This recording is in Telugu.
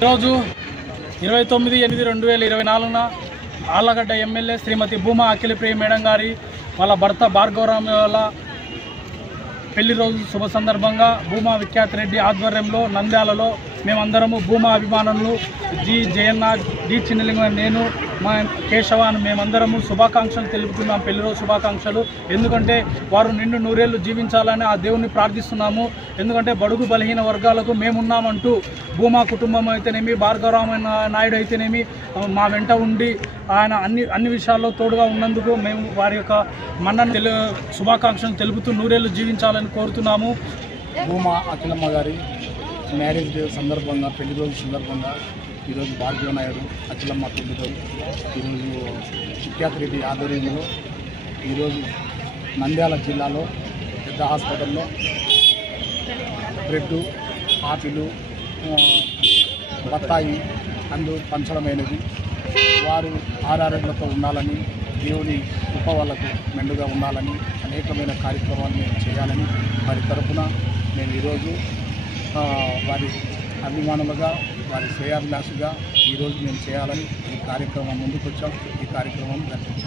ఈరోజు 29/8/2024 ఆళ్లగడ్డ ఎమ్మెల్యే శ్రీమతి భూమా అఖిలప్రియ మేడం గారి వాళ్ళ భర్త భార్గవరామ్ వాళ్ళ పెళ్లి రోజు శుభ సందర్భంగా భూమా విఖ్యాత్ రెడ్డి ఆధ్వర్యంలో నంద్యాలలో మేమందరము భూమా అభిమానులు జి జయన్న డి చిన్నలింగం నేను మా కేశవాన్ మేమందరము శుభాకాంక్షలు తెలుపుతున్నాం. పెళ్లి రోజు శుభాకాంక్షలు. ఎందుకంటే వారు నిండు నూరేళ్లు జీవించాలని ఆ దేవుణ్ణి ప్రార్థిస్తున్నాము. ఎందుకంటే బడుగు బలహీన వర్గాలకు మేమున్నామంటూ భూమా కుటుంబం అయితేనేమి భార్గవరామ నాయుడు అయితేనేమి మా వెంట ఉండి ఆయన అన్ని విషయాల్లో తోడుగా ఉన్నందుకు మేము వారి యొక్క మన్నను శుభాకాంక్షలు తెలుపుతూ నూరేళ్లు జీవించాలని కోరుతున్నాము. భూమా అఖిలమ్మ గారి మ్యారేజ్ డే సందర్భంగా పెళ్లి రోజు సందర్భంగా ఈరోజు భార్గవ నాయుడు అఖిలమ్మ పెళ్లి రోజు ఈరోజు విఖ్యాత్ రెడ్డి ఆధ్వర్యంలో ఈరోజు నంద్యాల జిల్లాలో పెద్ద హాస్పిటల్లో బ్రెడ్డు ఆపిలు బత్తాయి పంచడమైనది. వారు ఆరోగ్యాలతో ఉండాలని దేవుని కృప వాళ్ళకు మెండుగా ఉండాలని అనేకమైన కార్యక్రమాలు మేము చేయాలని వారి తరఫున మేము ఈరోజు వారి అభిమానులుగా వారి శ్రేయాభిలాషిగా ఈరోజు మేము చేయాలని ఈ కార్యక్రమం ముందుకు వచ్చాం. ఈ కార్యక్రమం జరిగింది.